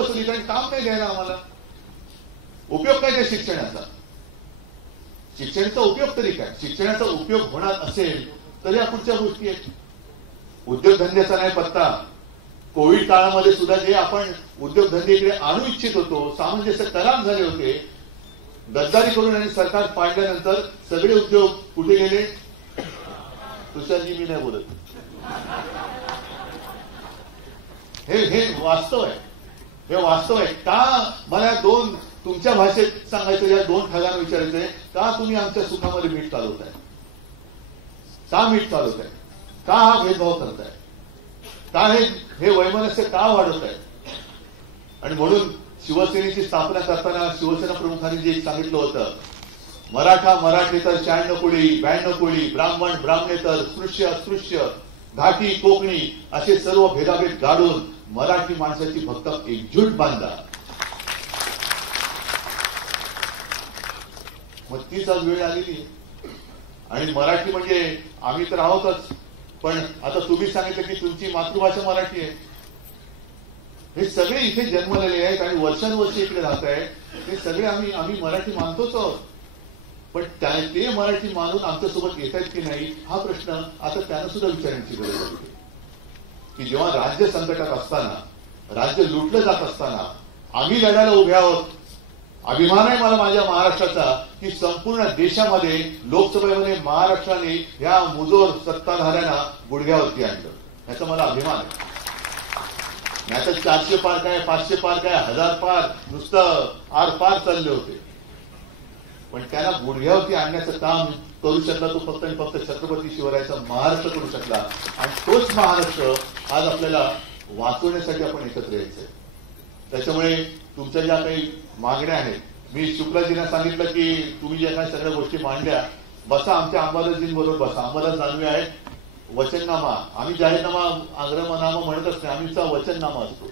वसुली, कारण काम नाही द्यायला आम्हाला. उपयोग काय त्या शिक्षणाचा? शिक्षणाचा उपयोग तरी काय? शिक्षणाचा उपयोग होणार असेल तर या पुढच्या गोष्टी आहेत. उद्योगधंद्याचा नाही पत्ता. कोविड काळामध्ये सुद्धा जे आपण उद्योगधंदे इकडे आणू इच्छित होतो, सामंजस्य करार झाले होते, गद्दारी करून आणि सरकार पाडल्यानंतर सगळे उद्योग कुठे गेले? तुषारजी, मी नाही बोलत. हे वास्तव आहे. हे वास्तव आहे. का मला तुमच्या भाषेत सांगायचं, या दोन ठगांना विचारायचंय, का तुम्ही आमच्या सुखामध्ये मीठ चालवताय? का मीठ चालवताय? का हा भेदभाव करताय? का हे वैमनस्य का वाढवत आहे? आणि म्हणून शिवसेनेची स्थापना करताना शिवसेना प्रमुखांनी जे सांगितलं होतं, मराठा मराठेतर 96 कोळी 92 कोळी, ब्राह्मण ब्राह्मणेतर, स्पृश्य अस्पृश्य, घाटी कोकणी असे सर्व भेदाभेद गाडून मराठी माणसाची फक्त एकजूट बांधा. मग तीच आज वेळ आलेली आहे. आणि मराठी म्हणजे आम्ही तर आहोतच, पण आता तुम्ही सांगितलं की तुमची मातृभाषा मराठी आहे. हे सगळे इथे जन्मलेले आहेत आणि वर्षानुवर्ष इकडे राहत आहेत. हे सगळे आम्ही मराठी मानतोच आहोत. पण ते मराठी मानून आमच्यासोबत येत आहेत की नाही हा प्रश्न आता त्यांना सुद्धा विचारण्याची गरज आहे. की जेव्हा राज्य संकटात असताना, राज्य लुटलं जात असताना आम्ही लढायला उभे आहोत. अभिमान आहे मला माझ्या महाराष्ट्राचा की संपूर्ण देशामध्ये लोकसभेमध्ये महाराष्ट्राने या मुजोर सत्ताधाऱ्यांना गुडघ्यावरती आणलं. याचा मला अभिमान आहे. आता 400 पार काय, 500 पार काय, 1000 पार, नुसतं आर पार चालले होते. पण त्याला गुडघ्यावरती आणण्याचं काम करू शकला तो फक्त आणि फक्त छत्रपती शिवरायाचा महाराष्ट्र करू शकला. आणि तोच महाराष्ट्र आज आपल्याला वाचवण्यासाठी आपण एकत्र यायचंय. त्याच्यामुळे तुमच्या ज्या काही मागण्या आहेत, मी शुक्लाजींना सांगितलं की तुम्ही ज्या काही सगळ्या गोष्टी मांडल्या, बसा आमच्या अंबादासजींबरोबर बसा. अंबादास दानवे आहेत, वचननामा. आम्ही जाहीरनामा आग्रहनामा म्हणतच नाही, आम्हीचा वचननामा असतो.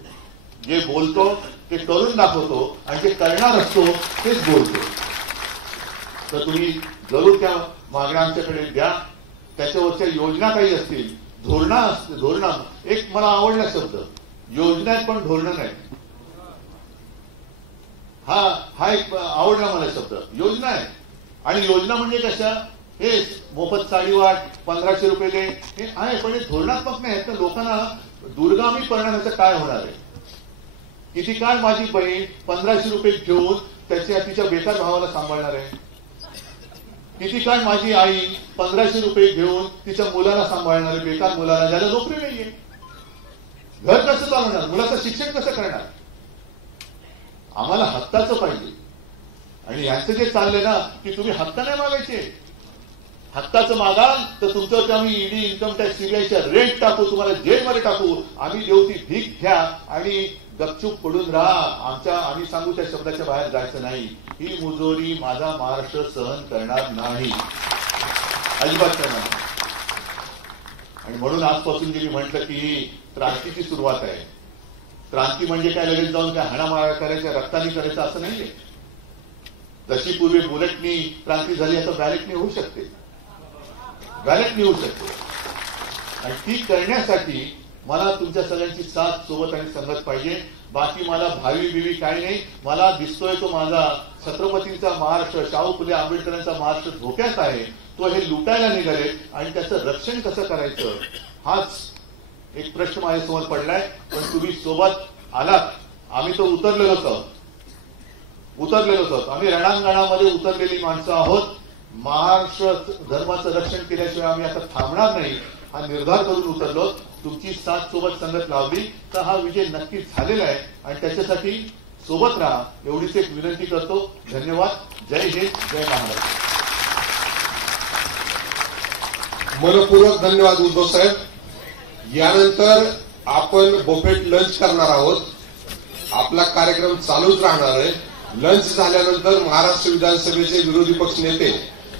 जे बोलतो ते करून दाखवतो आणि जे करणार असतो तेच बोलतो. तर तुम्ही जरूर त्या मागण्या आमच्याकडे द्या. त्याच्यावरच्या योजना काही असतील, धोरणं. एक मला आवडला शब्द, योजना आहेत पण धोरणं नाही. हा एक आवडला मला शब्द, योजना आहे. आणि योजना म्हणजे कशा? हे मोफत साडी वाट, 1500 रुपये दे, हे आहे, पण हे धोरणात्मक नाही. तर लोकांना दुर्गामी परिणामाचं काय होणार आहे? किती काळ माझी बहीण 1500 रुपये घेऊन तिच्या बेकार भावाला सांभाळणार आहे? किती काळ माझी आई 1500 रुपये घेऊन तिच्या मुलाला सांभाळणार आहे, बेकार मुलाला, ज्याला नोकरी नाहीये? घर कसं चालवणार? मुलाचं शिक्षण कसं करणार? आम्हाला हक्काचं पाहिजे. आणि यांचं जे चाललंय ना की तुम्ही हक्क नाही मागायचे, हक्काचं मागाल तर तुमच्यावरती आम्ही ईडी, इन्कम टॅक्स, सीबीआयच्या रेट टाकू, तुम्हाला जेलमध्ये टाकू, आम्ही देऊ ती भीक घ्या आणि गपचूप पडून राहा. आम्ही सांगू त्या शब्दाच्या बाहेर जायचं नाही. ही मुजोरी माझा महाराष्ट्र सहन करणार नाही, अजिबात करणार नाही. आणि म्हणून आजपासून जे मी म्हटलं की ही क्रांतीची सुरुवात आहे. क्रांती म्हणजे काय लगेच जाऊन काय हाणामारा करायच्या, रक्तानी करायचं असं नाहीये. तशी पूर्वी बुलेटनी क्रांती झाली, आता बॅलेटनी होऊ शकते. बॅलेटनी होऊ शकते. आणि ती करण्यासाठी मला तुमच्या सगळ्यांची साथ, सोबत आणि संगत पाहिजे. बाकी मला भावी बिवी काही नाही. मला दिसतोय तो माझा छत्रपतींचा महाराष्ट्र, शाहू फुले आंबेडकरांचा महाराष्ट्र धोक्यात आहे. तो हे लुटायला निघाले आणि त्याचं रक्षण कसं करायचं हाच एक प्रश्न माझ्यासमोर पडलाय. पण तुम्ही सोबत आलात. आम्ही तो उतरलेलोच आहोत. आम्ही रणांगणामध्ये उतरलेली माणसं आहोत. महाराष्ट्र धर्माचं रक्षण केल्याशिवाय आम्ही आता थांबणार नाही हा निर्धार करून उतरलो. तुमची साथ, सोबत संगत लावली तर हा विजय नक्कीच झालेला आहे. आणि त्याच्यासाठी सोबत राहा एवढीच एक विनंती करतो. धन्यवाद. जय हिंद, जय महाराष्ट्र. मनपूर्वक धन्यवाद उद्धव साहेब. यानंतर आपण बुफेट लंच करणार आहोत. आपला कार्यक्रम चालूच राहणार आहे. लंच झाल्यानंतर महाराष्ट्र विधानसभेचे विरोधी पक्ष नेते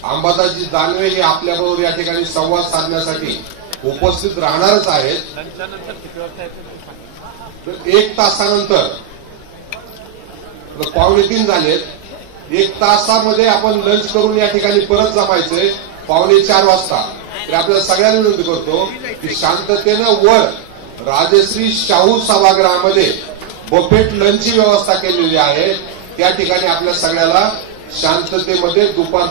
अंबादासजी दानवे हे आपल्याबरोबर या ठिकाणी संवाद साधण्यासाठी उपस्थित राहणारच आहेत. तर 1 तासानंतर 2:45 झालेत. 1 तासामध्ये आपण लंच करून या ठिकाणी परत जमायचंय 3:45 वाजता. तर आपल्याला सगळ्यांना विनंती करतो की शांततेनं वर राजश्री शाहू सभागृहामध्ये बफेट लंचची व्यवस्था केलेली आहे. त्या ठिकाणी आपल्या सगळ्याला शांततेमध्ये दुपार